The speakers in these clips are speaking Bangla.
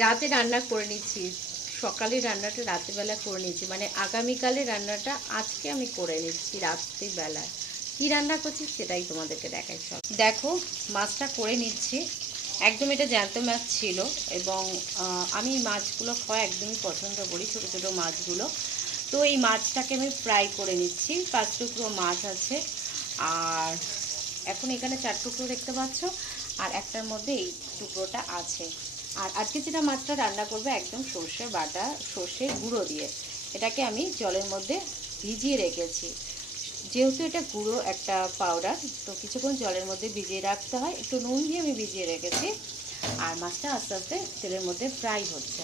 রাতে রান্না করে নিচ্ছি, সকালে রান্নাটা রাত্রিবেলা করে নিচ্ছি, মানে আগামীকালে রান্নাটা আজকে আমি করে নিচ্ছি রাত্রিবেলা। কী রান্না করছি সেটাই তোমাদেরকে দেখাই। সব দেখো, মাছটা করে নিচ্ছি। একদম এটা জ্যান্ত মাছ ছিল, এবং আমি মাছগুলো খাওয়া একদমই পছন্দ করি, ছোটো ছোটো মাছগুলো। তো এই মাছটাকে আমি ফ্রাই করে নিচ্ছি। 5 টুকরো মাছ আছে, আর এখন এখানে 4 টুকরো দেখতে পাচ্ছ, আর একটার মধ্যে এই টুকরোটা আছে। আর আজকে যেটা মাছটা রান্না করবে একদম সর্ষে বাটা, সর্ষে গুঁড়ো দিয়ে। এটাকে আমি জলের মধ্যে ভিজিয়ে রেখেছি, যেহেতু এটা গুঁড়ো একটা পাউডার, তো কিছুক্ষণ জলের মধ্যে ভিজিয়ে রাখতে হয়। একটু নুন দিয়ে আমি ভিজিয়ে রেখেছি। আর মাছটা আস্তে আস্তে তেলের মধ্যে ফ্রাই হচ্ছে।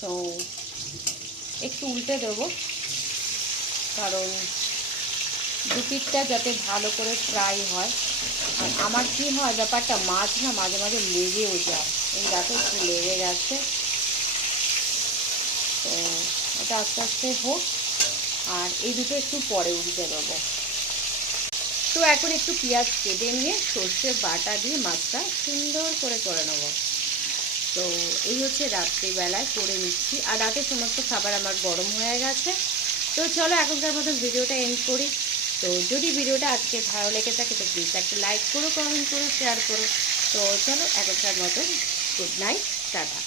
তো একটু উল্টে দেবো, কারণ দুপিটটা যাতে ভালো করে ফ্রাই হয়। আর আমার কি হয় ব্যাপারটা, মাছ না মাঝে মাঝে লেগেও যায়। এই দেখো একটু লেগে গেছে। তো এটা আস্তে আস্তে হোক, আর এই দুটো একটু পরে উল্টে দেবো। তো এখন একটু পেঁয়াজ কেটে নিয়ে সর্ষে বাটা দিয়ে মাছটা সুন্দর করে নেবো। তো এই হচ্ছে রাত্রিবেলায় করে নিচ্ছি, আর রাতে সমস্ত খাবার আমার গরম হয়ে গেছে। তো চলো এখনকার মতন ভিডিওটা এন্ড করি। তো যদি ভিডিওটা আজকে ভালো লেগে থাকে তো প্লিজ একটা লাইক করো, কমেন্ট করো, শেয়ার করো। তো চলো এখনকার মতন গুড নাইট, টাটা।